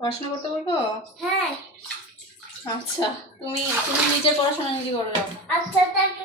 পড়াশোনা করতে বলবো? হ্যাঁ। আচ্ছা, তুমি নিজের পড়াশোনা নিজে করো। আচ্ছা, তাকে